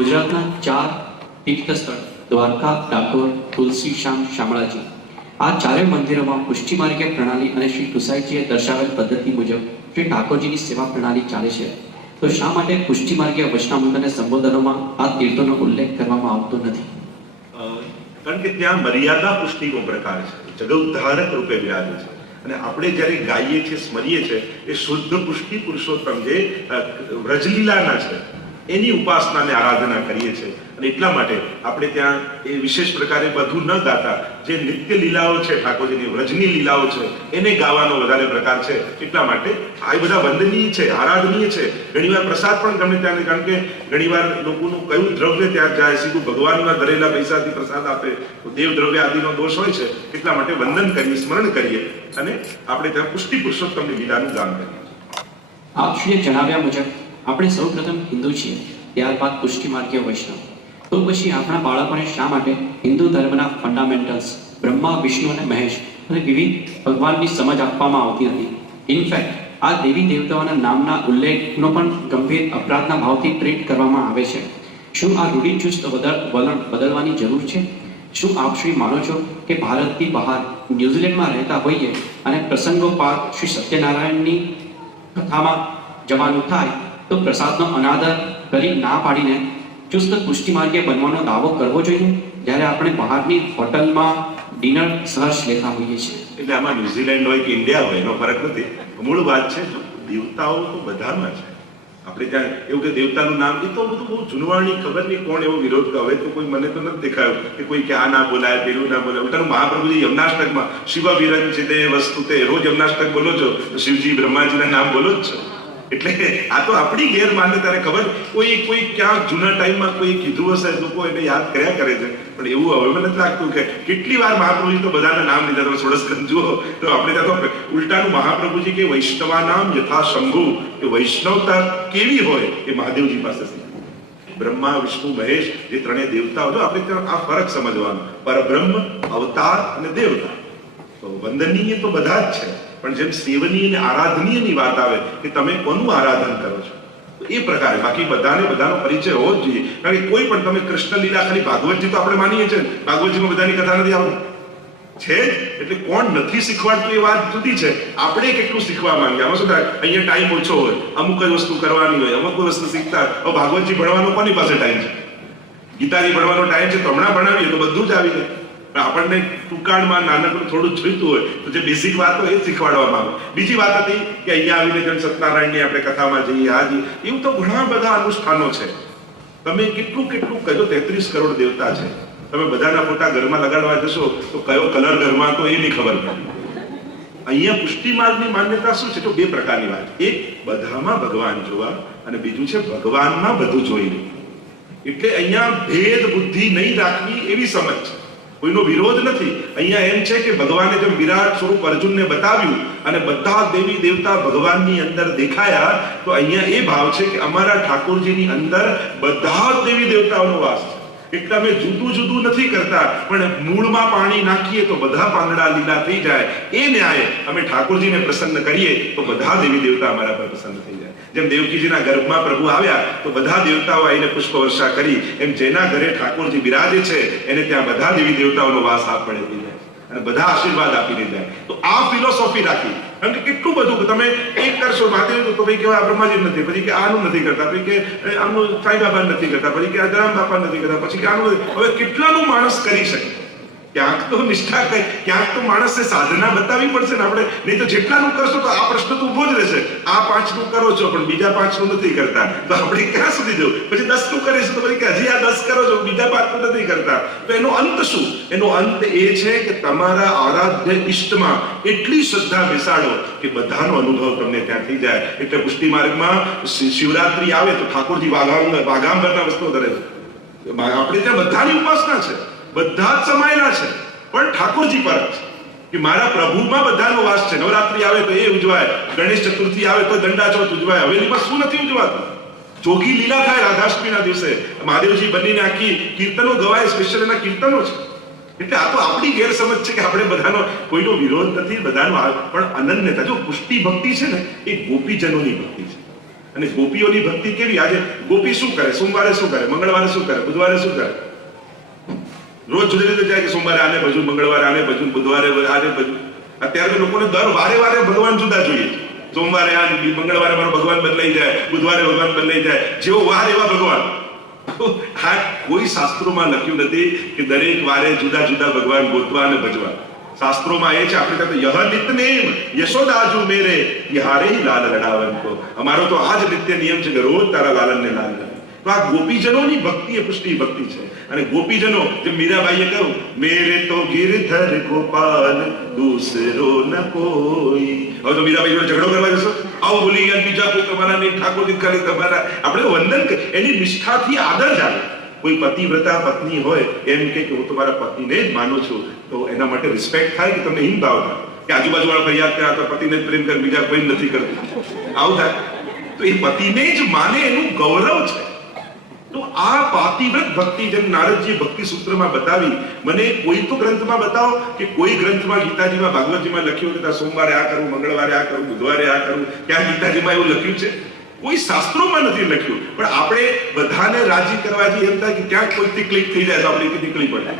ગુજરાતના 4 તીર્થ સ્થળ દ્વારકા, ડાકોર, તુલસી શ્યામ, શામળાજી આ ચારે મંદિરોમાં પુષ્ટિ માર્ગીય પ્રણાલી અને શ્રી ગુસાઈજીએ દર્શાવેલ પદ્ધતિ મુજબ શ્રી ઠાકોરજીની સેવા પ્રણાલી ચાલે છે. તો શા માટે પુષ્ટિ માર્ગીય વૈષ્ણવ અને સંબોધનોમાં આ તીર્થોનો ઉલ્લેખ કરવામાં આવતો નથી? કારણ કે ત્યાં મર્યાદા પુષ્ટિનો પ્રકાર છે, જગઉદ્ધારક રૂપે બિરાજે છે. અને આપણે જ્યારે ગાઈએ છીએ, સ્મરીએ છીએ, એ શુદ્ધ પુષ્ટિ પુરુષોત્તમ જે વ્રજલીલાના છે એની ઉપાસના અને આરાધના કરીએ છીએ. અને એટલા માટે આપણે ત્યાં એ વિશેષ પ્રકારે બધું ન ગાતા, જે નિત્ય લીલાઓ છે ઠાકોરજીની વ્રજની લીલાઓ છે એને ગાવાનો વધારે પ્રકાર છે. એટલા માટે આ બધા વંદનીય છે, આરાધનીય છે. ઘણીવાર પ્રસાદ પણ ગમે ત્યાં, કારણ કે ઘણીવાર લોકોનું કયું દ્રવ્ય ત્યાં જાય, સીધું ભગવાનના ધરેલા પૈસાથી પ્રસાદ આપે તો દેવ દ્રવ્ય આદિનો દોષ હોય છે. એટલા માટે વંદન કરીએ, સ્મરણ કરીએ અને આપણે ત્યાં પુષ્ટિ પુરુષોત્તમની લીલાનું ગાન કરીએ. આપશ્રીએ જણાવ્યા મુજબ આપણે સૌપ્રથમ હિન્દુ છીએ, ત્યારબાદ પુષ્ટિ માર્ગીય વૈષ્ણવ. તો પછી આપણા બાળકોને શા માટે હિન્દુ ધર્મના ફંડામેન્ટલ્સ બ્રહ્મા, વિષ્ણુ અને મહેશ અને વિવિધ ભગવાનની સમજ આપવામાં આવતી નથી? ઇનફેક્ટ આ દેવી દેવતાઓના નામના ઉલ્લેખનો પણ ગંભીર અપરાધના ભાવથી ટ્રીટ કરવામાં આવે છે. શું આ રૂઢિચુસ્ત વલણ બદલવાની જરૂર છે? શું આપ શ્રી માનો છો કે ભારતથી બહાર ન્યુઝીલેન્ડમાં રહેતા હોઈએ અને પ્રસંગોપાત શ્રી સત્યનારાયણની કથામાં જવાનું થાય તો પ્રસાદનો અનાદર કરી ના પાડીને ચુસ્ત પુષ્ટિ માર્ગીય બનવાનો દાવો કરવો જોઈએ, જ્યારે આપણે બહારની હોટલમાં ડિનર સહર્ષ લેતા હોઈએ છીએ? એટલે આમાં ન્યુઝીલેન્ડ હોય કે ઇન્ડિયા હોય એનો ફરક નથી. મૂળ વાત છે દેવતાઓ તો બધામાં છે. આપણે ત્યાં એવું કે દેવતાનું નામ, એ તો બધું બહુ જૂનવાણી, ખબર નહીં કોણ એવો વિરોધ કરે. હવે તો કોઈ મને તો નથી દેખાયો કે કોઈ કે આ ના બોલાય, પેલું ના બોલાય. ઉલટાનું મહાપ્રભુજી યમનાષ્ટકમાં શિવ વિરંચિતે વસ્તુતે રોજ યમનાષ્ટક બોલો છો તો શિવજી બ્રહ્માજીના નામ બોલો જ છો. એટલે આ તો આપણી ગેરમાન્યતાને ખબર. કોઈ ક્યાં જૂના ટાઈમમાં કોઈ કીધું હશે, લોકો એને યાદ કર્યા કરે છે. પણ એવું હવે મને નથી લાગતું કે કેટલી વાર મહાપ્રભુજી તો બધાના નામ લીધા. તમે ષોડશસ્કંદ જુઓ તો આપણે ત્યાં તો ઉલટાનું મહાપ્રભુજી કે વૈષ્ણવા નામ યથા શંભુ, કે વૈષ્ણવતા કેવી હોય એ મહાદેવજી પાસે શીખ્યું. બ્રહ્મા, વિષ્ણુ, મહેશ જે ત્રણેય દેવતાઓ, જો આપણે ત્યાં આ ફરક સમજવાનો. પરબ્રહ્મ, અવતાર અને દેવતા. તો વંદનીય તો બધા જ છે, પણ જેમ સેવનીય અને આરાધનીયની વાત આવે કે તમે કોનું આરાધન કરો છો, તો એ પ્રકારે. બાકી બધાનો પરિચય હોવો જ જોઈએ. કારણ કે કોઈ પણ તમે કૃષ્ણ લીલા, ખાલી ભાગવતજી તો આપણે માનીએ છીએ, ભાગવતજીમાં બધાની કથા નથી આવતી છે જ. એટલે કોણ નથી શીખવાડતું એ વાત જુદી છે. આપણે કેટલું શીખવા માંગીએ. આમાં શું થાય, અહીંયા ટાઈમ ઓછો હોય, અમુક જ વસ્તુ કરવાની હોય, અમુક વસ્તુ શીખતા. હવે ભાગવતજી ભણવાનો કોની પાસે ટાઈમ છે? ગીતાજી ભણવાનો ટાઈમ છે તો હમણાં ભણાવીએ તો બધું જ આવી જાય. આપણને ટૂંકાણમાં નાનકડું થોડું જોઈતું હોય તો જે બેસિક વાત હોય એ શીખવાડવામાં આવે. બીજી વાત હતી કે અહીંયા આવીને જેમ સત્યનારાયણની આપણે કથામાં જઈએ, આ જઈએ, એવું તો ઘણા બધા અનુષ્ઠાનો છે. તમે કેટલું કહેજો, 33 કરોડ દેવતા છે. તમે બધાના ફોટા ઘરમાં લગાડવા જશો તો કયો કલર ઘરમાં, તો એ નહીં ખબર પડે. અહીંયા પુષ્ટિ માર્ગની માન્યતા શું છે? તો બે પ્રકારની વાત. એક બધામાં ભગવાન જોવા, અને બીજું છે ભગવાનમાં બધું જોઈને. એટલે અહીંયા ભેદ બુદ્ધિ નહીં રાખવી એવી સમજ છે. કોઈનો વિરોધ નથી. અહીંયા એમ છે કે ભગવાને જેમ વિરાટ સ્વરૂપ અર્જુનને બતાવ્યું અને બધા દેવી દેવતા ભગવાનની અંદર દેખાયા, તો અહીંયા એ ભાવ છે કે અમારા ઠાકોરજીની અંદર બધા દેવી દેવતાઓનો વાસ છે. એટલે અમે જુદું જુદું નથી કરતા, પણ મૂળમાં પાણી નાખીએ તો બધા પાંદડા લીલા થઈ જાય. એ ન્યાય અમે ઠાકોરજીને પ્રસન્ન કરીએ તો બધા દેવી દેવતા અમારા પર પ્રસન્ન થઈ જાય. જેમ દેવકીજીના ગર્ભમાં પ્રભુ આવ્યા તો બધા દેવતાઓ આવીને પુષ્પ વર્ષા કરી, એમ જેના ઘરે ઠાકોરજી બિરાજે છે એને ત્યાં બધા દેવી દેવતાઓનો વાસ આપડે થઈ જાય અને બધા આશીર્વાદ આપીને જાય. તો આ ફિલોસોફી રાખી. કારણ કે કેટલું બધું તમે એક કરશો મહાદેવ તો ભાઈ કેવા બ્રહ્માજી નથી, પછી કે આનું નથી કરતા, પછી કે આમનું સાંઈ બાબા નથી કરતા, પછી કે આજરામ બાપા નથી કરતા, પછી કે આનું. હવે કેટલાનું માણસ કરી શકે? ક્યાંક તો નિષ્ઠા કઈ, ક્યાંક તો માણસે સાધના બતાવવી પડશે ને આપણે. નહીં તો જેટલાનું કરશો તો આ પ્રશ્ન તો ઉભો જ રહેશે. આ 5નું કરો છો પણ બીજા 5નું નથી કરતા, તો આપણે ક્યાં સુધી જવું? પછી 10નું કરીશું તો પછી કે હજી આ 10 કરો છો, બીજા 5નું નથી કરતા. તો એનો અંત શું? એનો અંત એ છે કે તમારા આરાધ્ય ઇષ્ટમાં એટલી શ્રદ્ધા બેસાડો કે બધાનો અનુભવ તમને ત્યાં થઈ જાય. એટલે પુષ્ટિ માર્ગમાં શિવરાત્રી આવે તો ઠાકોરજી વાઘાંબરના વસ્ત્રો ધરે છે. આપણે ત્યાં બધાની ઉપાસના છે, બધા જ સમાયેલા છે, પણ ઠાકોરજી પર છે કે મારા પ્રભુમાં બધાનો વાસ છે. નવરાત્રી આવે તો એ ઉજવાય, ગણેશ ચતુર્થી આવે તો દંડાચોથ ઉજવાય. હવેલીમાં શું નથી ઉજવાતું? જોગી લીલા થાય રાધાષ્ટમીના દિવસે, મહાદેવજી બનીને આખી કીર્તનો ગવાય, સ્પેશિયલ એના કીર્તનો છે. એટલે આ તો આપણી ગેરસમજ છે કે આપણે બધાનો કોઈનો વિરોધ નથી, બધાનો પણ અનન્યતા. જો પુષ્ટિ ભક્તિ છે ને એ ગોપીજનોની ભક્તિ છે. અને ગોપીઓની ભક્તિ કેવી? આજે ગોપી શું કરે? સોમવારે શું કરે? મંગળવારે શું કરે? બુધવારે શું કરે? રોજ જુદી રીતે જાય કે સોમવારે આને ભજવું, મંગળવારે આને ભજવું, બુધવારે આને ભજવું. અત્યારે તો લોકોને દર વારે ભગવાન જુદા જોઈએ છે. સોમવારે આ, મંગળવારે મારો ભગવાન બદલાઈ જાય, બુધવારે ભગવાન બદલાઈ જાય, જેવો વાર એવા ભગવાન. આ કોઈ શાસ્ત્રોમાં લખ્યું નથી કે દરેક વારે જુદા જુદા ભગવાન ગોતવા અને ભજવા. શાસ્ત્રોમાં એ છે, આપણે કહેતા યહ નિત્યનેમ યશોદાજુ મેરે યહારે હી લાલ લડાવન કો. અમારો તો આ જ નિત્ય નિયમ છે કે રોજ તારા લાલનને લાલ કરે. તો આ ગોપીજનોની ભક્તિ એ પુષ્ટિ ભક્તિ છે. અને ગોપીજનો, જે મીરાબાઈએ કહ્યું, મેરે તો ગિરધર ગોપાલ દૂસરો ન કોઈ. હવે તો મીરાબાઈ જોડે ઝઘડો કરવા જશો, આવું બોલી ગયા, બીજા કોઈ તમારા નહીં, ઠાકોરજી ખાલી તમારા. આપણે વંદન, એની નિષ્ઠાથી આદર જાણે. કોઈ પતિવ્રતા પત્ની હોય એમ કે હું તમારા પતિને જ માનું છું, તો એના માટે રિસ્પેક્ટ થાય કે તમને હિમ ભાવ થાય કે આજુબાજુ વાળા ફરિયાદ કરે તો પતિને જ પ્રેમ કરે, બીજા કોઈ નથી કરતું, આવું થાય. તો એ પતિને જ માને એનું ગૌરવ છે. તો આ પાતિવ્રત ભક્તિ જેમ નારદજી ભક્તિ સૂત્રમાં બતાવી, મને કોઈ તો ગ્રંથમાં બતાવો કે કોઈ ગ્રંથમાં, ગીતાજીમાં, ભાગવતજીમાં લખ્યું કે સોમવારે આ કરવું, મંગળવારે આ કરવું, બુધવારે આ કરવું. ક્યાં ગીતાજીમાં એવું લખ્યું છે? કોઈ શાસ્ત્રોમાં નથી લખ્યું. પણ આપણે બધાને રાજી કરવા જઈએ એમ થાય કે ક્યાંક કોઈથી ક્લિક થઈ જાય તો આપણે નીકળી પડે.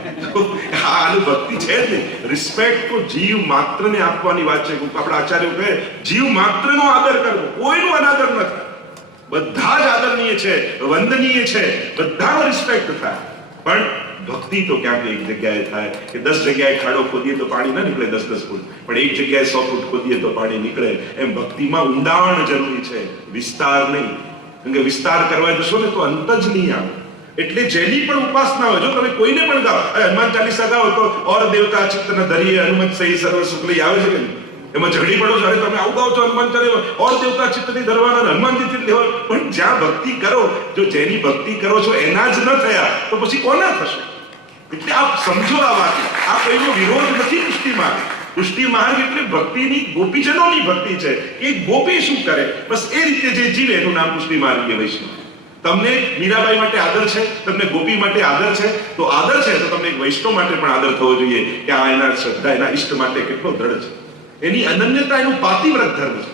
આનું ભક્તિ છે જ નહીં. રિસ્પેક્ટ તો જીવ માત્રને આપવાની વાત છે. આપણા આચાર્યો કહે જીવ માત્રનો આદર કરવો, કોઈનો અનાદર ન થાય. બધા જ આદરણીય છે, વંદનીય છે, બધાનો રિસ્પેક્ટ થાય. પણ ભક્તિ તો ક્યાંક એક જગ્યાએ થાય કે 10 જગ્યાએ ખાડો ખોદીએ તો પાણી ના નીકળે 10 ફૂટ, પણ એક જગ્યાએ 100 ફૂટ ખોદીએ તો પાણી નીકળે. એમ ભક્તિમાં ઊંડાણ જરૂરી છે, વિસ્તાર નહીં. કેમ કે વિસ્તાર કરવા જશો ને તો અંત જ નહીં આવે. એટલે જેની પણ ઉપાસના હોય, જો તમે કોઈને પણ ગાઓ, હનુમાન ચાલીસા ગાઓ તો ઓર દેવતા ચિત્ત ન ધરીએ હનુમત સહી સર્વ સુખલી આવે છે કે એમાં ઝઘડી પડો છો, અરે તમે આવું ગાઓ છો હનુમાન ચાલીસા, ઓર દેવતા ચિત્તની ધરવાના, હનુમાનજી લેવા. પણ જ્યાં ભક્તિ કરો, જો જેની ભક્તિ કરો છો એના જ ન થયા તો પછી કોના થશે? એટલે આપ સમજો આ વાત. આ કોઈનો વિરોધ નથી પુષ્ટિ માર્ગ. પુષ્ટિ માર્ગ એટલે ભક્તિની, ગોપીજનોની ભક્તિ છે. કે ગોપી શું કરે બસ એ રીતે જે જીવે એનું નામ પુષ્ટિ માર્ગીય વૈષ્ણવ. તમને મીરાબાઈ માટે આદર છે, તમને ગોપી માટે આદર છે, તો આદર છે તો તમને એક વૈષ્ણવ માટે પણ આદર થવો જોઈએ કે આ એના શ્રદ્ધા, એના ઈષ્ટ માટે કેટલો દ્રઢ છે. એની અનન્યતા એનું પાતિવ્રત ધર્મ છે.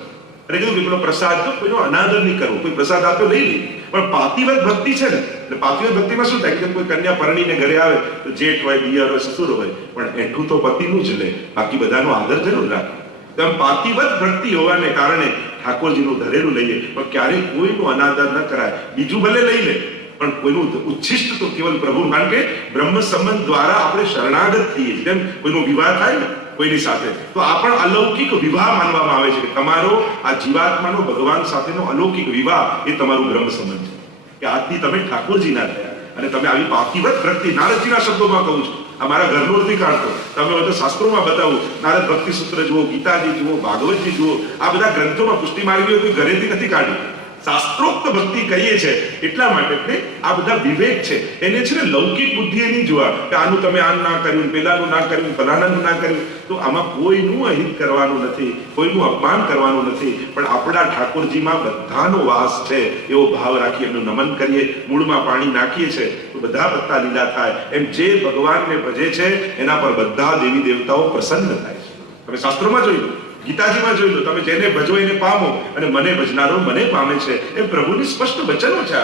અને કીધું કે પેલો પ્રસાદ, તો કોઈનો અનાદર નહીં કરવો. કોઈ પ્રસાદ આપ્યો લઈ લે, પણ પાતિવ્રત ભક્તિ છે ને, એટલે પાતિવ્રત ભક્તિમાં શું થાય કે કોઈ કન્યા પરણીને ઘરે આવે તો જેઠ હોય, દિયર હોય, સસુર હોય, પણ એઠું તો પતિનું જ લે, બાકી બધાનો આદર જરૂર રાખે. તેમ પાતિવ્રત ભક્તિ હોવાને કારણે ઠાકોરજીનું ધરેલું લઈએ, પણ ક્યારેય કોઈનું અનાદર ન કરાય. બીજું ભલે લઈ લે, પણ કોઈનું ઉચ્છિષ્ટ તો કેવલ પ્રભુ. કારણ કે બ્રહ્મ સંબંધ દ્વારા આપણે શરણાગત થઈએ. જેમ કોઈનો વિવાહ થાય ને કોઈની સાથે, તો આ પણ અલૌકિક વિવાહ માનવામાં આવે છે કે તમારો આ જીવાત્માનો ભગવાન સાથેનો અલૌકિક વિવાહ એ તમારું બ્રહ્મ સંબંધ છે. કે આજથી તમે ઠાકોરજીના થયા અને તમે આવી પાતિવ્રત ભક્તિ, નારદજીના શબ્દોમાં કહું છું, આ મારા ઘરનો નથી કાઢતો, તમે હોય તો શાસ્ત્રોમાં બતાવું. નારદ ભક્તિ સૂત્ર જુઓ, ગીતાજી જુઓ, ભાગવતજી જુઓ, આ બધા ગ્રંથોમાં પુષ્ટિ માર્ગીઓ કોઈ ઘરેથી નથી કાઢી. શાસ્ત્રોક્ત ભક્તિ કરીએ છે એટલા માટે એટલે આ બધા વિવેક છે. એને છે ને લૌકિક બુદ્ધિએ નહીં જોવા કે આનું તમે આમ ના કર્યું, પેલાનું ના કર્યું, ફલાણાનું ના કર્યું. તો આમાં કોઈનું અહિત કરવાનું નથી, કોઈનું અપમાન કરવાનું નથી, પણ આપણા ઠાકોરજીમાં બધાનો વાસ છે એવો ભાવ રાખી એમનું નમન કરીએ. મૂળમાં પાણી નાખીએ છે તો બધા પત્તા લીલા થાય. એમ જે ભગવાનને ભજે છે એના પર બધા દેવી દેવતાઓ પ્રસન્ન થાય છે. તમે શાસ્ત્રોમાં જોયું, ગીતાજીમાં જોઈ લો, તમે જેને ભજો એને પામો અને મને ભજનારો મને પામે છે. એ પ્રભુની સ્પષ્ટ વચનો છે.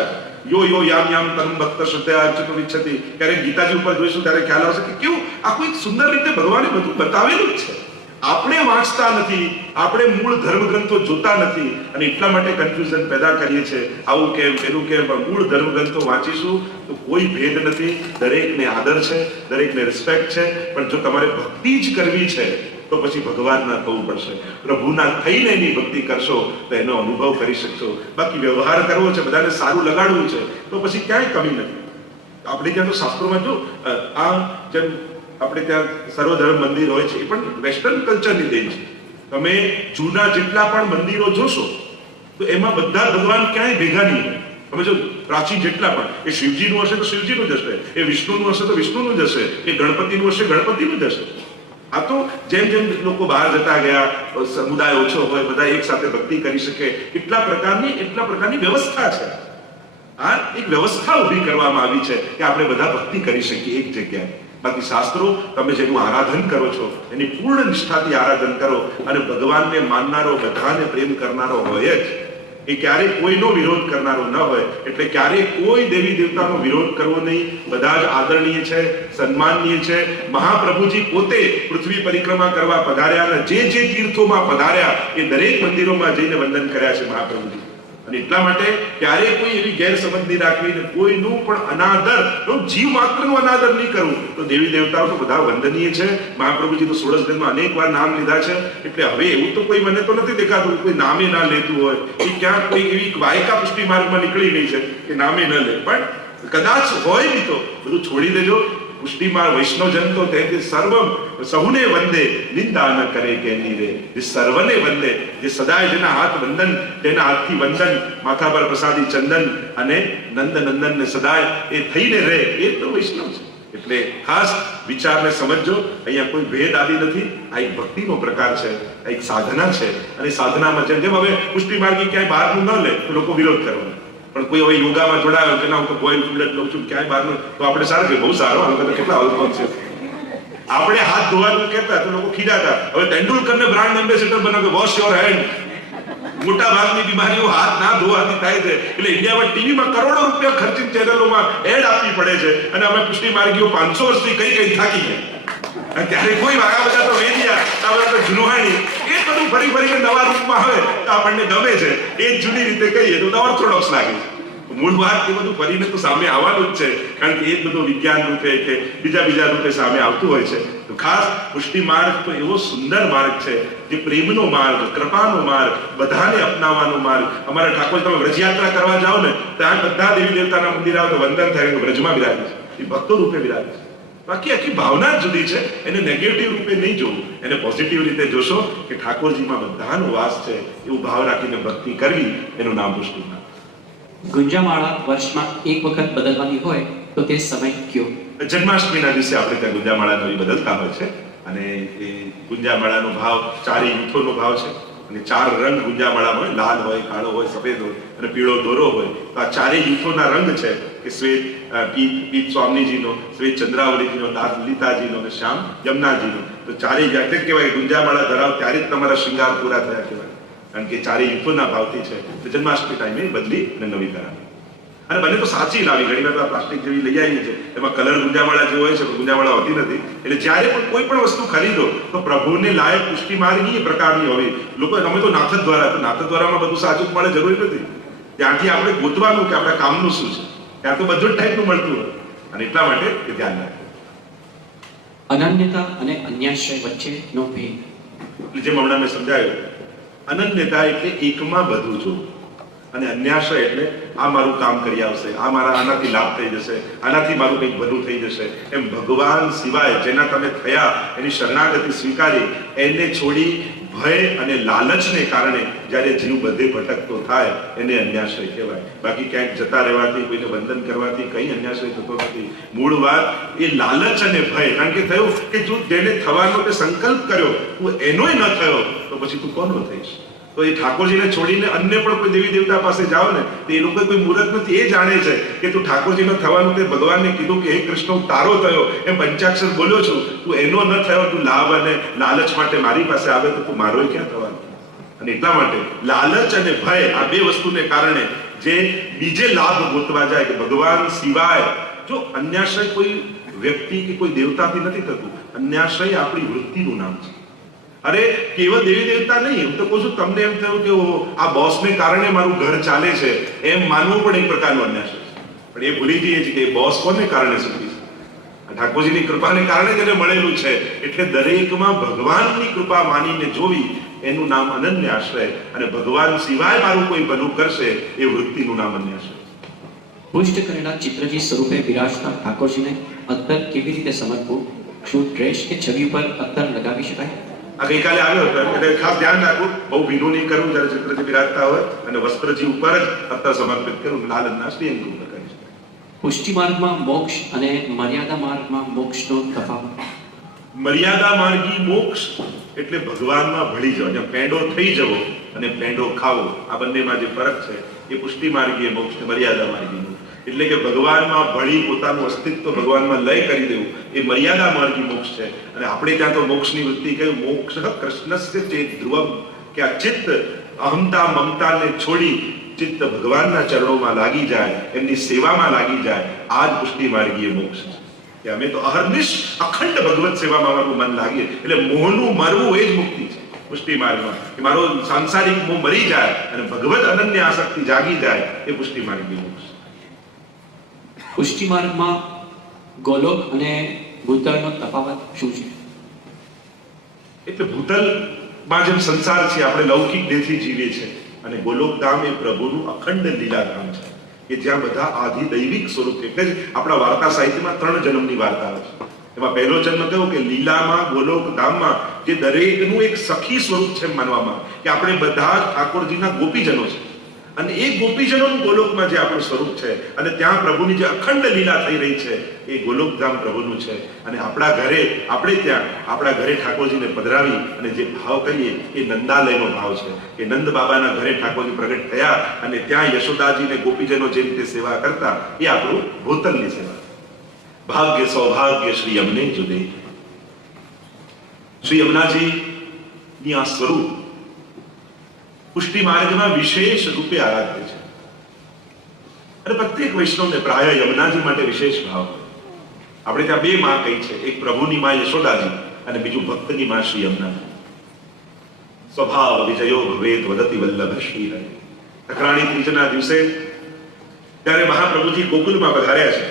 યો યો યામ યામ તમ ભક્ત શ્રદ્ધા અર્ચિત વિચ્છતિ. ક્યારેક ગીતાજી ઉપર જોઈશું ત્યારે ખ્યાલ આવશે કે કેવું આખું એક સુંદર રીતે ભગવાને બધું બતાવેલું જ છે. આપણે વાંચતા નથી, આપણે મૂળ ધર્મ ગ્રંથો જોતા નથી અને એટલા માટે કન્ફ્યુઝન પેદા કરીએ છીએ. આવું કેમ, પેલું કેમ. પણ મૂળ ધર્મ ગ્રંથો વાંચીશું તો કોઈ ભેદ નથી, દરેકને આદર છે, દરેકને રિસ્પેક્ટ છે. પણ જો તમારે ભક્તિ જ કરવી છે તો પછી ભગવાનના થવું પડશે. પ્રભુના થઈને એની ભક્તિ કરશો તો એનો અનુભવ કરી શકશો. બાકી વ્યવહાર કરવો છે, બધાને સારું લગાડવું છે, તો પછી ક્યાંય કમી નથી. આપણે ત્યાં તો શાસ્ત્રોમાં જો આ જેમ આપણે ત્યાં સર્વધર્મ મંદિર હોય છે, એ પણ વેસ્ટર્ન કલ્ચરની દેન છે. તમે જૂના જેટલા પણ મંદિરો જોશો તો એમાં બધા ભગવાન ક્યાંય ભેગા નહીં હોય. તમે જો પ્રાચીન જેટલા પણ, એ શિવજીનું હશે તો શિવજીનું જ હશે, એ વિષ્ણુનું હશે તો વિષ્ણુનું જ હશે, એ ગણપતિનું હશે ગણપતિનું જ હશે. આ તો જેમ જેમ લોકો બહાર જતા ગયા, સમુદાય ઓછો હોય, બધા એક સાથે ભક્તિ કરી શકે એટલા પ્રકારની વ્યવસ્થા છે. આ એક વ્યવસ્થા ઊભી કરવામાં આવી છે કે આપણે બધા ભક્તિ કરી શકીએ એક જગ્યાએ. બાકી શાસ્ત્રો, તમે જેનું આરાધન કરો છો એની પૂર્ણ નિષ્ઠાથી આરાધન કરો અને ભગવાનને માનનારો, બધાને પ્રેમ કરનારો હોય જ એ ક્યારેય કોઈનો વિરોધ કરનારો ન હોય, એટલે ક્યારેય કોઈ દેવી દેવતાનો વિરોધ કરવો નહીં. બધા જ આદરણીય છે, સન્માનનીય છે. મહાપ્રભુજી પોતે પૃથ્વી પરિક્રમા કરવા પધાર્યા અને જે જે તીર્થોમાં પધાર્યા એ દરેક મંદિરોમાં જઈને વંદન કર્યા છે મહાપ્રભુજી. અને એટલા માટે ક્યારેય કોઈ એવી ગેરસમજ નહીં રાખવી ને કોઈનું પણ અનાદર, જીવ માત્રનું અનાદર નહીં કરવું. તો દેવી દેવતાઓ તો બધા વંદનીય છે. મહાપ્રભુજી તો 16 દિનમાં અનેક વાર નામ લીધા છે, એટલે હવે એવું તો કોઈ મને તો નથી દેખાતું કોઈ નામે ના લેતું હોય. એ ક્યાંક કોઈ એવી વાયકા પુષ્ટિ માર્ગમાં નીકળી ગઈ છે કે નામે ન લે, પણ કદાચ હોય બી તો બધું છોડી દેજો. પુષ્ટિમાર્ગ વૈષ્ણવજન તો તે સર્વમ સહુને વંદે, નિંદા ન કરે કેની રે. જે સર્વને વંદે, જે સદાય જેના હાથ વંદન, તેના હાથથી વંદન, માથા પર પ્રસાદી ચંદન અને નંદ નંદન ને સદાય એ થઈને રહે, એ તો વૈષ્ણવ છે. એટલે ખાસ વિચારને સમજજો. અહીંયા કોઈ ભેદ આદિ નથી. આ એક ભક્તિનો પ્રકાર છે, આ એક સાધના છે. અને સાધનામાં જેમ જેમ હવે પુષ્ટિમાર્ગી ક્યાંય બહારનું ન લે તો લોકો વિરોધ કરવાનો, પણ કોઈ હવે યોગામાં જોડાયો કે ના હું તો બોઇલ ફૂડ લઉં છું ક્યાંય બહારનું, તો આપણે સારું કે બહુ સારો, આ લોકો તો કેટલા અવલોકન છે. આપણે હાથ ધોવાનું કહેતા તો લોકો ખીજાતા. હવે તેંડુલકરને બ્રાન્ડ એમ્બેસેડર બનાવે, વોશ યોર હેન્ડ. મોટા ભાગની બીમારીઓ હાથ ના ધોવાથી થાય છે. એટલે ઇન્ડિયામાં ટીવીમાં કરોડો રૂપિયા ખર્ચીને ચેનલોમાં એડ આપવી પડે છે. અને અમે પુષ્ટિ માર્ગીઓ 500 વર્ષથી કઈ થાકી ગયા. ત્યારે કોઈ વાગા બધા તો વેદિયા, આ બધા તો જુનવાણી, એ બધું ફરી ફરીને નવા રૂપમાં આવે તો આપણને ગમે છે. એ જ જૂની રીતે કહીએ તો ઓર્થોડોક્સ લાગે છે. મૂળ વાત એ બધું ફરીને તો સામે આવવાનું જ છે, કારણ કે એ જ બધું વિજ્ઞાન રૂપે કે બીજા રૂપે સામે આવતું હોય છે. તો ખાસ પુષ્ટિ માર્ગ તો એવો સુંદર માર્ગ છે જે પ્રેમનો માર્ગ, કૃપાનો માર્ગ, બધાને અપનાવવાનો માર્ગ. અમારા ઠાકોર તમે વ્રજયાત્રા કરવા જાઓ ને, ત્યાં બધા દેવી દેવતાના મંદિર આવો તો વંદન થાય, વ્રજમાં વિરાજે છે, એ ભક્તો રૂપે વિરાજે છે. બાકી આખી ભાવના જ જુદી છે. એને નેગેટિવ રૂપે નહીં જોવું, એને પોઝિટિવ રીતે જોશો કે ઠાકોરજીમાં બધાનો વાસ છે, એવું ભાવ રાખીને ભક્તિ કરવી, એનું નામ પુષ્ટિ માર્ગ. ગુંજામાળા વર્ષમાં એક વખત બદલવાની હોય તો તે સમય કયો? જન્માષ્ટમીના દિવસે આપણે ત્યાં ગુંજામાળા નવી બદલતા હોય છે. અને એ ગુંજામાળાનો ભાવ ચારેય યુથોનો ભાવ છે. અને 4 રંગ ગુંજામાળામાં હોય, લાલ હોય, કાળો હોય, સફેદ હોય અને પીળો દોરો હોય. તો આ ચારેય યુથોના રંગ છે કે શ્વેત પીત સ્વામીજીનો, શ્વેત ચંદ્રાવલીજીનો, લાલ લલિતાજીનો અને શ્યામ યમુનાજીનો. તો ચારેય જાતે કહેવાય ગુંજામાળા ધરાવ ત્યારે જ તમારા શૃંગાર પૂરા થયા કહેવાય, કારણ કે ચારેય યુથોના ભાવથી છે. તો જન્માષ્ટમી ટાઈમે બદલી અને નવી કરાવી. અને બને તો સાચી લાવી. ઘણી વાર પ્લાસ્ટિક જેવી લઈ આવીએ છે, એમાં કલર ગુંજામાળા જેવો હોય છે, પણ ગુંજામાળા હોતી નથી. એટલે જ્યારે પણ કોઈ પણ વસ્તુ ખરીદો તો પ્રભુને લાયક પુષ્ટિ માર્ગી એ પ્રકારની હોવી. લોકો અમે તો નાથદ્વારા, તો નાથદ્વારામાં બધું સાચું જ મળે જરૂરી નથી. ત્યાંથી આપણે ગોતવાનું કે આપણા કામનું શું છે. ત્યાં તો બધું જ ટાઈપનું મળતું હોય. અને એટલા માટે એ ધ્યાન રાખવું. અનન્યતા અને અન્યાશ્રય વચ્ચેનો ભેદ. એટલે જેમ હમણાં મેં સમજાવ્યું, અનન્યતા એટલે એકમાં બધું જોવું, અને અન્યાશ્રય એટલે આ મારું કામ કરી આવશે, આ મારા આનાથી લાભ થઈ જશે, આનાથી મારું કંઈક ભલું થઈ જશે. એમ ભગવાન સિવાય જેના તમે થયા, એની શરણાગતિ સ્વીકારી, એને છોડી ભય અને લાલચને કારણે જ્યારે જીવ બધે ભટકતો થાય એને અન્યાશ્રય કહેવાય. બાકી ક્યાંક જતા રહેવાથી, કોઈને વંદન કરવાથી કઈ અન્યાશ્રય થતો નથી. મૂળ વાત એ લાલચ અને ભય. કારણ કે થયું કે તું જેને થવાનો તે સંકલ્પ કર્યો, તું એનોય ન થયો તો પછી તું કોનો થઈશ? તો એ ઠાકોરજીને છોડીને અન્ય પણ કોઈ દેવી દેવતા પાસે જાઓ ને તો એ લોકો કોઈ મુહૂર્ત નથી. એ જાણે છે કે તું ઠાકોરજીનો થવાનું તે ભગવાનને કીધું કે હે કૃષ્ણ હું તારો થયો, એમ પંચાક્ષર બોલ્યો છું, તું એનો ન થયો, તું લાભ અને લાલચ માટે મારી પાસે આવે તો તું મારો ક્યાં થવાનું? અને એટલા માટે લાલચ અને ભય આ બે વસ્તુને કારણે જે બીજે લાભ ગોતવા જાય કે ભગવાન સિવાય, જો અન્યાશ્રય કોઈ વ્યક્તિ કે કોઈ દેવતાથી નથી થતું. અન્યાશ્રય આપણી વૃત્તિનું નામ છે. અરે કેવળ દેવી દેવતા નહીં, હું તો કહું છું તમને એમ થયું કે આ બોસને કારણે મારું ઘર ચાલે છે એમ માનવું પણ એક પ્રકારનો અન્યાશ્રય છે. પણ એ ભૂલી જઈએ છીએ કે બોસ કોને કારણે સુખી છે? ઠાકોરજીની કૃપાને કારણે તેને મળેલું છે. એટલે દરેકમાં ભગવાનની કૃપા માનીને જોવી, એનું નામ અનન્ય આશ્રય. અને ભગવાન સિવાય મારું કોઈ ભલું કરશે એ વૃત્તિનું નામ અન્યાશ્રય. પુષ્ટ કરેલા ચિત્રજી સ્વરૂપે વિરાજતા ઠાકોરજીને અત્તર કેવી રીતે સમજવું? શું ડ્રેસ કે છબી પર અત્તર લગાવી શકાય? આ ગઈકાલે આવ્યો હતો, એટલે ખાસ ધ્યાન રાખવું, બહુ ભીનું નહીં કરવું જ્યારે ચિત્રજી બિરાજતા હોય, અને વસ્ત્રજી ઉપર જ અત્તર સમર્પિત કરવું. લાલ અને શ્રીઅંગ ઉપર કરી શકાય. પુષ્ટિ માર્ગમાં મોક્ષ અને મર્યાદા માર્ગમાં મોક્ષનો તફાવત. મર્યાદા માર્ગી મોક્ષ એટલે ભગવાનમાં ભળી જવો, જેમ પેંડો થઈ જવો અને પેંડો ખાવો, આ બંનેમાં જે ફરક છે એ પુષ્ટિ માર્ગીય મોક્ષ ને મર્યાદા માર્ગી મોક્ષ. એટલે કે ભગવાનમાં ભળી પોતાનું અસ્તિત્વ ભગવાનમાં લય કરી દેવું એ મર્યાદા માર્ગી મોક્ષ છે. અને આપણે ત્યાં તો મોક્ષની વૃત્તિ કહ્યું, મોક્ષ કૃષ્ણસ્ય ચેત ધ્રુવમ, કે આ ચિત્ત અહંતા મમતાને છોડી ચિત્ત ભગવાનના ચરણોમાં લાગી જાય, એમની સેવામાં લાગી જાય, આ જ પુષ્ટિ માર્ગીય મોક્ષ છે. કે અમે તો અહર્નિશ અખંડ ભગવત સેવામાં અમારું મન લાગીએ, એટલે મોહનું મરવું એ જ મુક્તિ છે પુષ્ટિ માર્ગમાં. કે મારો સાંસારિક મોહ મરી જાય અને ભગવત અનન્ય આસક્તિ જાગી જાય, એ પુષ્ટિ માર્ગીય મોક્ષ. પુષ્ટિ માર્ગમાં ગોલોક અને ભૂતળનો તફાવત શું છે? એટલે ભૂતલમાં જેમ સંસાર છે, આપણે લૌકિક દેહથી જીવીએ છીએ, અને ગોલોકધામ એ પ્રભુનું અખંડ લીલાધામ છે, કે જ્યાં બધા આધિ દૈવિક સ્વરૂપ. એટલે જ આપણા વાર્તા સાહિત્યમાં 3 જન્મની વાર્તા આવે છે. એમાં પહેલો જન્મ કયો કે લીલામાં ગોલોકધામમાં જે દરેકનું એક સખી સ્વરૂપ છે માનવામાં, કે આપણે બધા ઠાકોરજીના ગોપીજનો છે, અને એ ગોપીજનોનું ગોલોકમાં જે આપણું સ્વરૂપ છે, અને ત્યાં પ્રભુની જે અખંડ લીલા થઈ રહી છે, એ ગોલોકધામ પ્રભુનું છે. અને આપણા ઘરે, આપણે ત્યાં આપણા ઘરે ઠાકોરજીને પધરાવી અને જે ભાવ કહીએ એ નંદાલયનો ભાવ છે, કે નંદ બાબાના ઘરે ઠાકોરજી પ્રગટ થયા અને ત્યાં યશોદાજીને ગોપીજનો જે રીતે સેવા કરતા, એ આપણું ભૂતલની સેવા. ભાગ્ય સૌભાગ્ય શ્રી યમને જુદે. શ્રી યમુનાજી ની આ સ્વરૂપ પુષ્ટિ માર્ગમાં વિશેષ રૂપે આરાધ્ય છે. અને પ્રત્યેક વૈષ્ણવને પ્રાય યમુનાજી માટે વિશેષ ભાવ. આપણે ત્યાં 2 માં કહી છે, એક પ્રભુની માં યશોદાજી અને બીજું ભક્તની માં શ્રી યમુનાજી. સ્વભાવ વિજયો ભવેત વદતિ વલ્લભ શ્રી હરિ. અકરાણી ત્રીજના દિવસે ત્યારે મહાપ્રભુજી ગોકુલમાં પધાર્યા છે,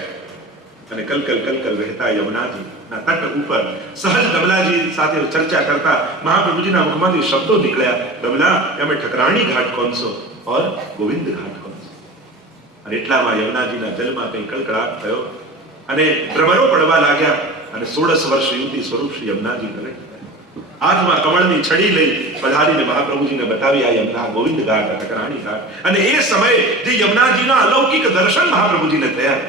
અને કલકલ કલકલ વહેતા યમુનાજીના તટ ઉપર સહજ દમલાજી સાથે ચર્ચા કરતા મહાપ્રભુજીના મુખમાંથી શબ્દો નીકળ્યા, દમલા અમે ઠકરાણી ઘાટ કોણ છો ઓર ગોવિંદ ઘાટ કોણ છો. અને એટલામાં યમુનાજીના જલમાં કંઈ કળકળાટ થયો અને ભ્રમરો પડવા લાગ્યા, અને 16 વર્ષ યુવતી સ્વરૂપ શ્રી યમુનાજી પ્રગટ થયા. હાથમાં કમળની છડી લઈ પધારીને મહાપ્રભુજીને બતાવી, આ યમુના ગોવિંદ ઘાટ, ઠકરાણી ઘાટ. અને એ સમયે જે યમુનાજીના અલૌકિક દર્શન મહાપ્રભુજીને થયા,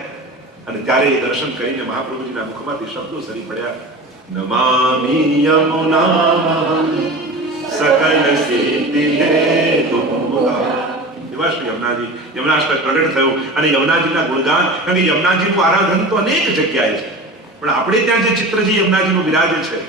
અને ત્યારે એ દર્શન કરીને મહાપ્રભુજીના મુખમાંથી શબ્દો સરી પડ્યા, નમામિ યમુનામ સકલ સિદ્ધિ હેતુમુલા. એવા શ્રી યમુનાજી, યમુનાષ્ટક પ્રગટ થયો. અને યમુનાજીના ગુણગાન, કારણ કે યમુનાજીનું આરાધન તો અનેક જગ્યાએ છે, પણ આપણે ત્યાં જે ચિત્રજી યમુનાજીનું બિરાજે છે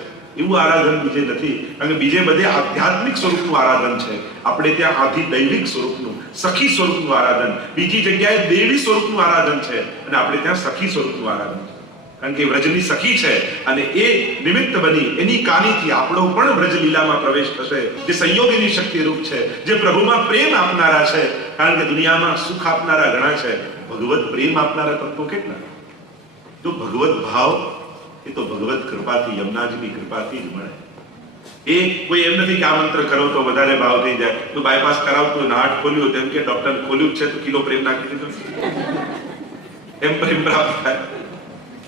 એવું આરાધન બીજે નથી. કારણ કે બીજે બધે આધ્યાત્મિક સ્વરૂપનું આરાધન છે, આપણે ત્યાં આધિ દૈવિક સ્વરૂપનું, સખી સ્વરૂપનું આરાધન. બીજી જગ્યાએ દેવી સ્વરૂપનું આરાધન છે, અને આપણે ત્યાં સખી સ્વરૂપનું આરાધન છે. કારણ કે વ્રજની સખી છે, અને એ નિમિત્ત બની એની કાનીથી આપણો પણ વ્રજ લીલામાં પ્રવેશ થશે, જે સંયોગીની શક્તિ રૂપ છે, જે પ્રભુમાં પ્રેમ આપનારા છે. કારણ કે દુનિયામાં સુખ આપનારા ઘણા છે, ભગવત પ્રેમ આપનારા તત્વો કેટલા? જો ભગવત ભાવ એ તો ભગવત કૃપાથી, યમુનાજીની કૃપાથી જ મળે. એ કોઈ એમ નથી કે આ મંત્ર કરો તો વધારે ભાવ થઈ જાય. તો બાયપાસ કરાવતું નાટ ખોલ્યું તેમ કે ડોક્ટર ખોલ્યું છે તો કિલો પ્રેમ નાખી દીધો, એમ પ્રેમ પ્રાપ્ત થાય.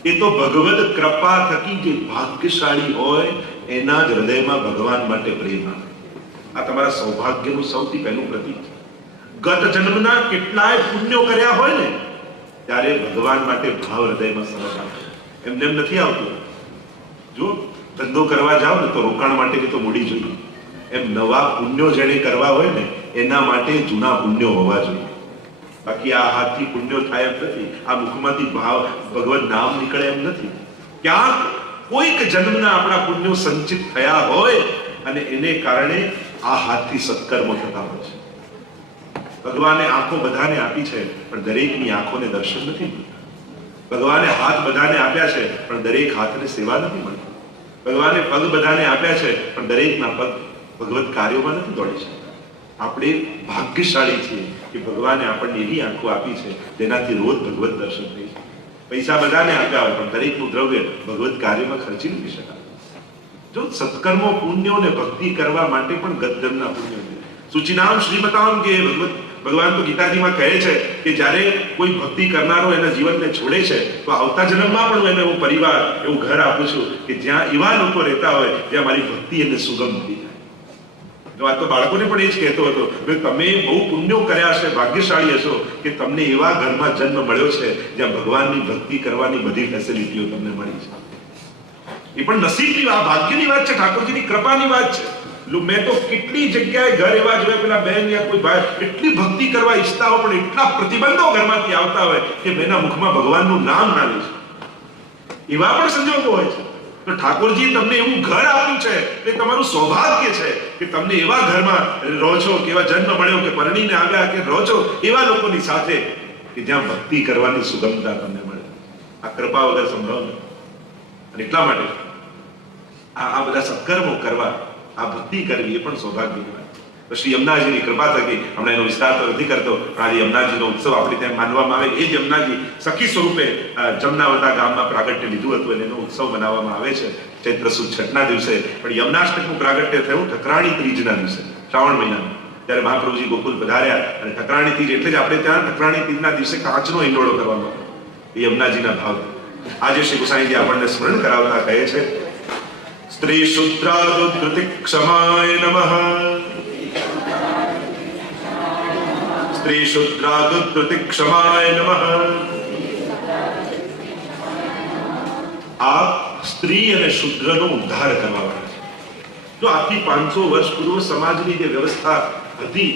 એ તો ભગવત કૃપા થકી જે ભાગ્યશાળી હોય એના જ હૃદયમાં ભગવાન માટે પ્રેમ આવે. આ તમારા સૌભાગ્યનું સૌથી પહેલું પ્રતીક છે. ગત જન્મના કેટલાય પુણ્યો કર્યા હોય ને, ત્યારે ભગવાન માટે ભાવ હૃદયમાં સરસ આવે. એમને એમ નથી આવતું. જો ધંધો કરવા જાવ ને તો રોકાણ માટેની તો મૂડી જોઈએ. એમ નવા પુણ્યો જેને કરવા હોય ને એના માટે જૂના પુણ્યો હોવા જોઈએ. બાકી આ હાથથી પુણ્યો થાય એમ નથી, આ મુખમાંથી ભાવ ભગવત નામ નીકળે એમ નથી. ક્યાંક કોઈક જન્મના આપણા પુણ્યો સંચિત થયા હોય, અને એને કારણે આ હાથથી સત્કર્મો થતા હોય છે. ભગવાને આંખો બધાને આપી છે, પણ દરેકની આંખોને દર્શન નથી મળતું. ભગવાને હાથ બધાને આપ્યા છે, પણ દરેક હાથને સેવા નથી મળતી. ભગવાને પગ બધાને આપ્યા છે, પણ દરેકના પગ ભગવત કાર્યોમાં નથી દોડી શકતા. આપણે ભાગ્યશાળી છીએ કે ભગવાને આપણને એવી આંખો આપી છે જેનાથી રોજ ભગવત દર્શન થઈ છે. પૈસા બધાને આપ્યા હોય, પણ દરેકનું દ્રવ્ય ભગવત કાર્યમાં ખર્ચી નથી શકાય. જો સત્કર્મો, પુણ્યો ને ભક્તિ કરવા માટે પણ ગતજન્મના પુણ્યો છે. સુચિનામ શ્રીમતામ કે ભગવાન તો ગીતાજીમાં કહે છે કે જ્યારે કોઈ ભક્તિ કરનારો એના જીવનને છોડે છે તો આવતા જન્મમાં પણ હું એને એવું પરિવાર, એવું ઘર આપું છું કે જ્યાં એવા લોકો રહેતા હોય જ્યાં મારી ભક્તિ એને સુગમ થઈ જાય. જો આ તો બાળકોને પણ એ જ કહેતો હતો કે તમે બહુ પુણ્યો કર્યા હશે, ભાગ્યશાળી હશો કે તમને એવા ઘરમાં જન્મ મળ્યો છે જ્યાં ભગવાનની ભક્તિ કરવાની બધી ફેસિલિટીઓ તમને મળી છે. એ પણ નસીબની વાત, ભાગ્યની વાત છે, ઠાકોરજીની કૃપાની વાત છે. મેં તો કેટલી જગ્યાએ ઘર એવા જોયા, પેલા બહેન યા કોઈ ભાઈ એટલી ભક્તિ કરવા ઈચ્છતા હોય પણ એટલા પ્રતિબંધો ઘરમાંથી આવતા હોય કે એના મુખમાં ભગવાનનું નામ ના લે છે. એવા પણ સંજોગો હોય છે. તો ઠાકોરજી તમને એવું ઘર આપ્યું છે, એ તમારું સૌભાગ્ય છે કે તમને એવા ઘરમાં રહો છો કે એવા જન્મ મળ્યો કે પરણીને આવ્યા કે રહો છો એવા લોકોની સાથે કે જ્યાં ભક્તિ કરવાની સુગમતા તમને મળે. આ કૃપા વગર સંભવ નથી. અને એટલા માટે આ બધા સત્કર્મો કરવા, આ ભક્તિ કરવી એ પણ સૌભાગ્યની વાત. તો શ્રી યમુનાજીની કૃપા થકી, હમણાં એનો વિસ્તાર તો નથી કરતો, પણ આજે યમુનાજીનો ઉત્સવ આપણે ત્યાં માનવામાં આવે. એ જ યમુનાજી સખી સ્વરૂપે જમનાવતા ગામમાં પ્રાગટ્ય લીધું હતું અને એનો ઉત્સવ મનાવવામાં આવે છે ચૈત્ર સુદ છઠના દિવસે. પણ યમુનાષ્ટકનું પ્રાગટ્ય થયું ઠકરાણી ત્રીજના દિવસે, શ્રાવણ મહિનામાં, ત્યારે મહાપ્રભુજી ગોકુલ પધાર્યા. અને ઠકરાણી ત્રીજ એટલે જ આપણે ત્યાં ઠકરાણી ત્રીજના દિવસે કાચનો ઈંડોળો કરવામાં આવે. એ યમુનાજીના ભાવ આજે શ્રી ગુસાઈજી આપણને સ્મરણ કરાવતા કહે છે, સ્ત્રી શુદ્રાદુદ્ધૃતિ ક્ષમાય નમઃ, સ્ત્રી શુદ્રાદુદ્ધૃતિ ક્ષમાય નમઃ. આ સ્ત્રી અને શુદ્રનો ઉદ્ધાર કરવા વાળા છે. જો આથી 500 વર્ષ પૂર્વ સમાજની જે વ્યવસ્થા હતી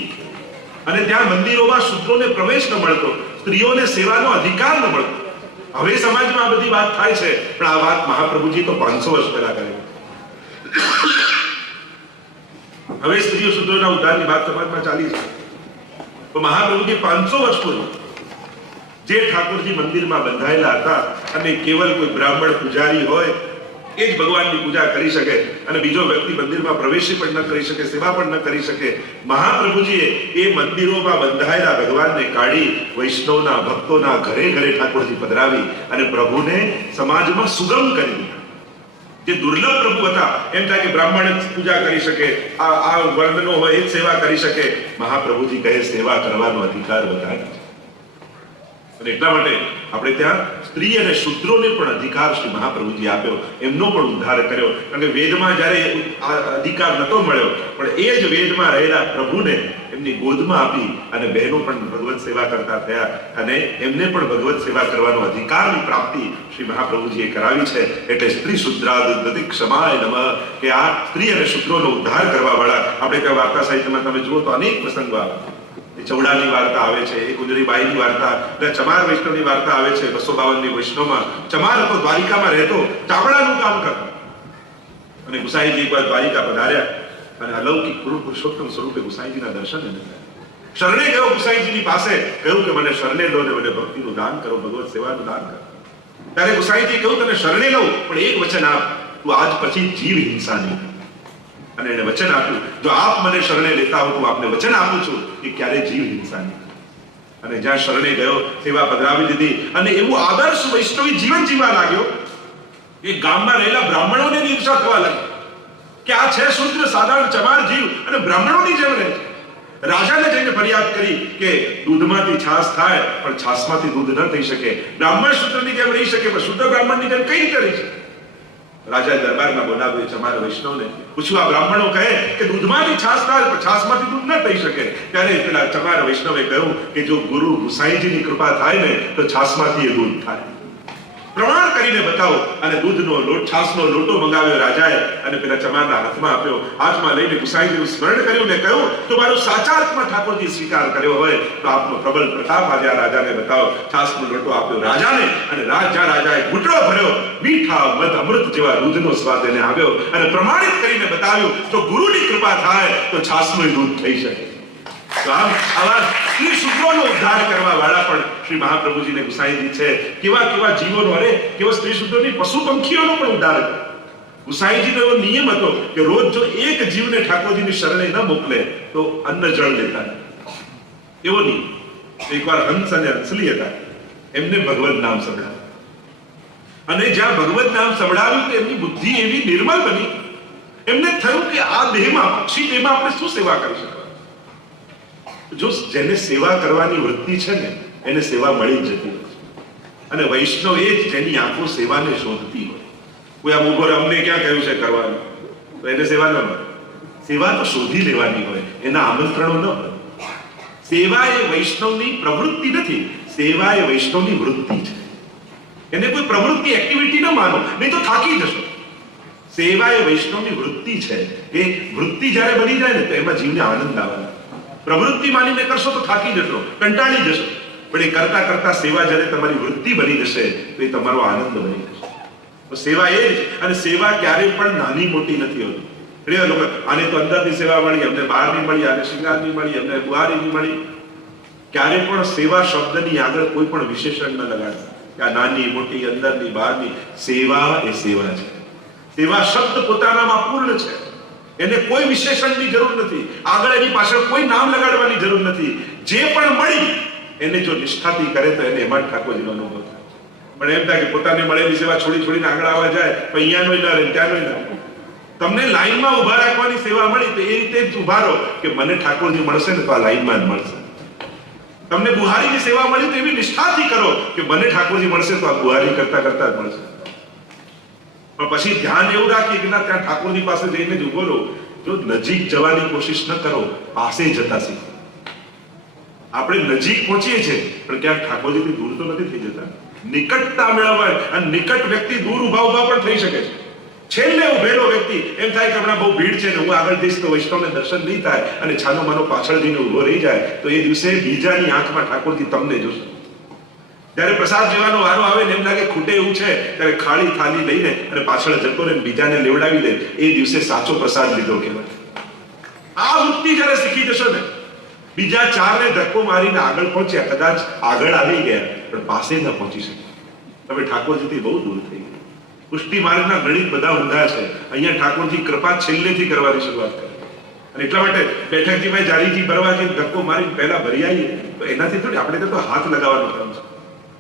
અને ત્યાં મંદિરોમાં શુદ્રોને પ્રવેશ ન મળતો, સ્ત્રીઓને સેવાનો અધિકાર ન મળતો. હવે સમાજમાં આ બધી વાત થાય છે, પણ આ વાત મહાપ્રભુજી તો 500 વર્ષ પહેલા કરી. હવે સ્ત્રીઓ શુદ્રોના ઉદ્ધારની વાત સમાજમાં ચાલી છે. તો મહાપ્રભુજી 500 વર્ષ પૂર્વ જે ઠાકોરજી મંદિરમાં બંધાયેલા હતા અને કેવલ કોઈ બ્રાહ્મણ પૂજારી હોય એ જ ભગવાનની પૂજા કરી શકે અને બીજો વ્યક્તિ મંદિરમાં પ્રવેશ પણ ન કરી શકે, સેવા પણ ન કરી શકે, મહાપ્રભુજીએ એ મંદિરોમાં બંધાયેલા ભગવાનને કાઢી વૈષ્ણવના ભક્તોના ઘરે ઘરે ઠાકોરજી પધરાવી અને પ્રભુને સમાજમાં સુગમ કરી દીધા. જે દુર્લભ પ્રભુ હતા, એમ થાય કે બ્રાહ્મણ જ પૂજા કરી શકે, આ વર્ણનો હોય એ જ સેવા કરી શકે. મહાપ્રભુજી કહે સેવા કરવાનો અધિકાર બધાને છે. અને એટલા માટે આપણે ત્યાં સ્ત્રી અને શૂદ્રોને પણ અધિકાર શ્રી મહાપ્રભુજી આપ્યો, એમનો પણ ઉદ્ધાર કર્યો. કારણ કે વેદમાં જ્યારે આ અધિકાર નતો મળ્યો, પણ એ જ વેદમાં રહેલા પ્રભુને એમની ગોદમાં આપી અને બહેનો પણ ભગવત સેવા કરતા થયા અને એમને પણ ભગવત સેવા કરવાનો અધિકારની પ્રાપ્તિ શ્રી મહાપ્રભુજીએ કરાવી છે. એટલે સ્ત્રી શુદ્રાદુદ્ધૃતિ ક્ષમાય નમઃ, કે આ સ્ત્રી અને શૂદ્રોનો ઉદ્ધાર કરવા વાળા. આપણે ત્યાં વાર્તા સાહિત્યમાં તમે જુઓ તો અનેક પ્રસંગો આવે. ચૌડાની વાર્તા આવે છે, એ ગુજરીબાઈની વાર્તા, ચમાર વૈષ્ણવની વાર્તા આવે છે. 252ની વૈષ્ણવમાં ચમાર હતો, દ્વારિકામાં રહેતો, ચાવડાનું કામ કરતો. અને ગુસાઈજી એકવાર દ્વારિકા પધાર્યા અને અલૌકિક પુરુષોત્તમ સ્વરૂપે ગુસાઈજીના દર્શન એને થયા. શરણે ગયો ગુસાઈજીની પાસે, કહ્યું કે મને શરણે લો ને મને ભક્તિનું દાન કરો, ભગવત સેવાનું દાન કરો. ત્યારે ગુસાઈજીએ કહ્યું તને શરણે લઉં, પણ એક વચન આપ, તું આજ પછી જીવ હિંસા નહીં. અને એને વચન આપ્યું, જો આપ મને શરણે લેતા હો તો આપને વચન આપું છું કે ક્યારે જીવ હિંસા નહીં. અને જ્યાં શરણે ગયો, સેવા પધરાવી દીધી અને એવું આદર્શ વૈષ્ણવી જીવન જીવવા લાગ્યો એ ગામમાં રહેલા બ્રાહ્મણોને ઈર્ષા થવા લાગી કે આ છે શુદ્ર સાધારણ ચમાર જીવ અને બ્રાહ્મણોની જેમ રહે છે. રાજાને જઈને ફરિયાદ કરી કે દૂધમાંથી છાશ થાય પણ છાશમાંથી દૂધ ન થઈ શકે, બ્રાહ્મણ શુદ્રની જેમ રહી શકે પણ શુદ્ર બ્રાહ્મણની જેમ કઈ રીતે રહી શકે. રાજા દરબારમાં બોલાવ્યો ચમાર વૈષ્ણવને, પૂછ્યું આ બ્રાહ્મણો કહે કે દૂધમાંથી છાશ થાય પણ છાશમાંથી દૂધ ન થઈ શકે. ત્યારે પેલા ચમાર વૈષ્ણવે કહ્યું કે જો ગુરુ ગુસાઈજીની કૃપા થાય ને તો છાશમાંથી એ દૂધ થાય. પ્રમાણ કરીને બતાવો. અને દૂધનો લોટ, છાશનો લોટો મંગાવ્યો રાજાએ અને પેલા ચમારના હાથમાં આપ્યો. હાથમાં લઈને ગુસાઈજીનું સ્મરણ કર્યું ને કહ્યું તો મારો સાચા અર્થમાં ઠાકોરજી સ્વીકાર કર્યો હોય તો આપનો પ્રબળ પ્રતાપ આજે આ રાજાને બતાવો. છાશનો લોટો આપ્યો રાજાને અને રાજાએ ઘૂંટડો ભર્યો. મીઠા મધ અમૃત જેવા દૂધનો સ્વાદ એને આવ્યો અને પ્રમાણિત કરીને બતાવ્યું જો ગુરુની કૃપા થાય તો છાશનું દૂધ થઈ શકે. તો આમ આવા સ્ત્રી શુદ્રોનો ઉદ્ધાર કરવા વાળા પણ શ્રી મહાપ્રભુજીને ગુસાઈજી છે. કેવા કેવા જીવોનો, અરે કેવા સ્ત્રી શુદ્રોની પશુ પંખીઓનો પણ ઉદ્ધાર કર્યો. ગુસાઈજીનો એવો નિયમ હતો કે રોજ જો એક જીવને ઠાકોરજીની શરણે ન મોકલે તો અન્ન જળ લેતા નહીં. એવો નિયમ. એકવાર હંસ અને હંસલી હતા, એમને ભગવત નામ સંભળાવ્યું અને જ્યાં ભગવત નામ સંભળાવ્યું તો એમની બુદ્ધિ એવી નિર્મળ બની, એમને થયું કે આ દેહમાં, પક્ષી દેહમાં આપણે શું સેવા કરી શકીએ. જો જેને સેવા કરવાની વૃત્તિ છે ને એને સેવા મળી જતી હોય. અને વૈષ્ણવ એ જ જેની આંખો સેવાને શોધતી હોય. કોઈ આમ ઉભો અમને ક્યાં કહ્યું છે કરવાનું તો એને સેવા ન મળે. સેવા તો શોધી લેવાની હોય, એના આમંત્રણો ન હોય. સેવા એ વૈષ્ણવની પ્રવૃત્તિ નથી, સેવા એ વૈષ્ણવની વૃત્તિ છે. એને કોઈ પ્રવૃત્તિ, એક્ટિવિટી ન માનો, નહીં તો થાકી જશો. સેવા એ વૈષ્ણવની વૃત્તિ છે. એ વૃત્તિ જ્યારે બની જાય ને તો એમાં જીવને આનંદ આવે. પ્રવૃત્તિ માનીને કરશો તો થાકી જશો, કંટાળી જશો. પણ એ કરતા કરતા સેવા જ્યારે તમારી વૃત્તિ બની જશે તો એ તમારો આનંદ બની જશે. તો સેવા એ જ. અને સેવા ક્યારેય પણ નાની મોટી નથી હોતી. ઘણી વાર લોકો આને તો અંદરની સેવા મળી, અમને બહારની મળી, આને શિંગારની મળી, અમને બુહારીની મળી. ક્યારે પણ સેવા શબ્દની આગળ કોઈ પણ વિશેષણ ન લગાડતા કે આ નાની મોટી અંદરની બહારની. સેવા એ સેવા છે. સેવા શબ્દ પોતાનામાં પૂર્ણ છે, એને કોઈ વિશેષણની જરૂર નથી, આગળ એની પાછળ કોઈ નામ લગાડવાની જરૂર નથી. જે પણ મળી એને જો નિષ્ઠાથી કરે તો એને એમાં જ ઠાકોરજીનો અનુભવ થાય. પણ એમ થાય કે પોતાને મળેલી સેવા છોડીને આગળ આવવા જાય તો અહીંયાનો ના રહે, ત્યાંનો ના રહે. તમને લાઈનમાં ઉભા રાખવાની સેવા મળી તો એ રીતે જ ઉભા રહો કે મને ઠાકોરજી મળશે ને તો આ લાઈનમાં જ મળશે. તમને બુહારીની સેવા મળી તો એવી નિષ્ઠાથી કરો કે મને ઠાકોરજી મળશે તો આ બુહારી કરતા કરતા જ મળશે. પણ પછી ધ્યાન એવું રાખીએ કે ના ત્યાં ઠાકોરજી પાસે જઈને જ ઉભો રહો. જો નજીક જવાની કોશિશ ન કરો, પાસે જતા શીખો. આપણે નજીક પહોંચીએ છીએ પણ ક્યાંક ઠાકોરજીથી દૂર તો નથી થઈ જતા. નિકટતા મેળવવા, અને નિકટ વ્યક્તિ દૂર ઉભા પણ થઈ શકે છે. છેલ્લે ઉભેલો વ્યક્તિ એમ થાય કે હમણાં બહુ ભીડ છે ને હું આગળ જઈશ તો વૈષ્ણવને દર્શન નહીં થાય, અને છાનો માનો પાછળ જઈને ઉભો રહી જાય તો એ દિવસે બીજાની આંખમાં ઠાકોરજી તમને જોશે. જ્યારે પ્રસાદ લેવાનો વારો આવે ને એમ લાગે ખૂટે એવું છે, ત્યારે ખાલી થાળી લઈને અને પાછળ જતો રહે બીજાને લેવડાવી દે, એ દિવસે સાચો પ્રસાદ લીધો કહેવાય. આ વૃત્તિ જ્યારે શીખી જશો ને, બીજા ચારને ધક્કો મારીને આગળ પહોંચ્યા, કદાચ આગળ આવી ગયા પણ પાસે ન પહોંચી શક્યા. તમે ઠાકોરજીથી બહુ દૂર થઈ ગયા. પુષ્ટિ માર્ગના ગણિત બધા ઊંધા છે. અહીંયા ઠાકોરજી કૃપા છેલ્લેથી કરવાની શરૂઆત કરે. અને એટલા માટે બેઠકજીમાં જારીજી ભરવાજી ધક્કો મારી પહેલા ભરી આવીએ તો એનાથી થોડી, આપણે તો હાથ લગાવવાનો ક્રમ છે.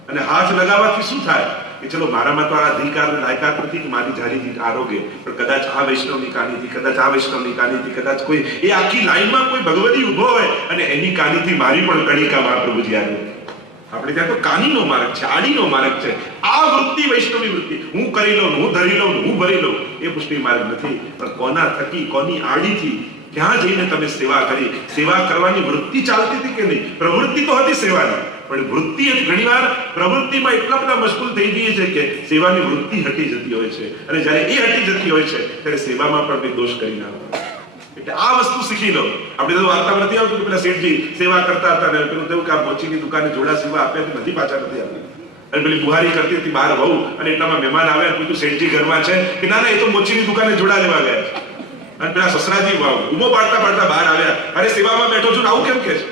અને હાથ લગાવવાથી શું થાય કે ચલો મારામાં તો આ અધિકાર લાયકાત નથી કે મારી જારીજી આરોગ્ય, પણ કદાચ આ વૈષ્ણવની કાનીથી, કદાચ આ વૈષ્ણવની કાનીથી, કદાચ કોઈ એ આખી લાઈનમાં કોઈ ભગવતી ઉભો હોય અને એની કાનીથી મારી પણ કણિકા મહાપ્રભુજી આરોગ્ય. આપણે ત્યાં તો કાનીનો માર્ગ છે, આડીનો માર્ગ છે. આ વૃત્તિ વૈષ્ણવી વૃત્તિ, હું કરી લઉં, હું ધરી લઉં, હું ભરી લઉં, એ પુષ્ટિ માર્ગ નથી. પણ કોના થકી, કોની આડીથી, ક્યાં જઈને તમે સેવા કરી, સેવા કરવાની વૃત્તિ ચાલતી હતી કે નહીં? પ્રવૃત્તિ તો હતી સેવાની, પણ વૃત્તિ ઘણીવાર પ્રવૃત્તિમાં એટલા બધા મશગુલ થઈ જઈએ છે કે સેવાની વૃત્તિ હટી જતી હોય છે. અને જ્યારે એ હટી જતી હોય છે ત્યારે સેવામાં પણ કોઈ દોષ કરી નાખો. એટલે આ વસ્તુ શીખી લો. આપણે તો વાર્તામાં નથી આવતું કે પેલા શેઠજી સેવા કરતા હતા ને પેલું થયું કે આ મોચીની દુકાને જોડા સેવા આપ્યા નથી, પાછા નથી આપી. અને પેલી બુહારી કરતી હતી બહાર વહુ, અને એટલામાં મહેમાન આવ્યા, પૂછ્યું શેઠજી ઘરમાં છે કે ના ના એ તો મોચીની દુકાને જોડા લેવા ગયા છે. અને પેલા સસરાજી ઉમો પાડતા પાડતા બહાર આવ્યા, અરે સેવામાં બેઠો છું ને આવું કેમ કે છે?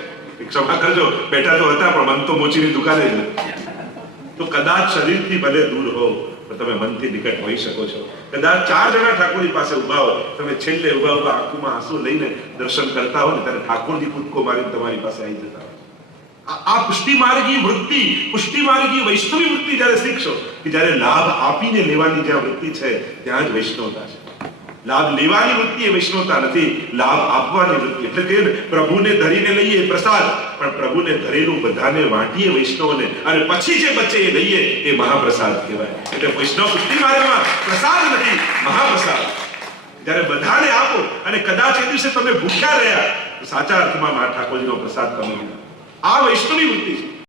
ક્ષમા કરજો, બેઠા તો હતા પણ મન તો મોચીની દુકાને જ. તો કદાચ શરીરથી ભલે દૂર હો પણ તમે મનથી નિકટ હોઈ શકો છો. કદાચ 4 જણા ઠાકોરજી પાસે ઉભા હો, તમે છેલ્લે ઉભા આંખોમાં આંસુ લઈને દર્શન કરતા હો ને ત્યારે ઠાકોરજી કૂદકો મારીને તમારી પાસે આવી જતા હોય. આ પુષ્ટિ માર્ગી વૃત્તિ, પુષ્ટિ માર્ગી વૈષ્ણવી વૃત્તિ જ્યારે શીખશો કે જ્યારે લાભ આપીને લેવાની જ્યાં વૃત્તિ છે ત્યાં જ વૈષ્ણવતા છે. લાભ લેવાની વૃત્તિ એ વૈષ્ણવતા નથી, લાભ આપવાની વૃત્તિ. એટલે કે પ્રભુને ધરીને લઈએ પ્રસાદ, પણ પ્રભુને ધરેલું બધાને વાંટીએ વૈષ્ણવને, અને પછી જે બચે એ લઈએ એ મહાપ્રસાદ કહેવાય. એટલે વૈષ્ણવ પુષ્ટિ માર્ગમાં પ્રસાદ નથી, મહાપ્રસાદ. જ્યારે બધાને આપો અને કદાચ એ દિવસે તમે ભૂખ્યા રહ્યા તો સાચા અર્થમાં મહા ઠાકોરજીનો પ્રસાદ તમે લીધો. આ વૈષ્ણવી વૃત્તિ છે.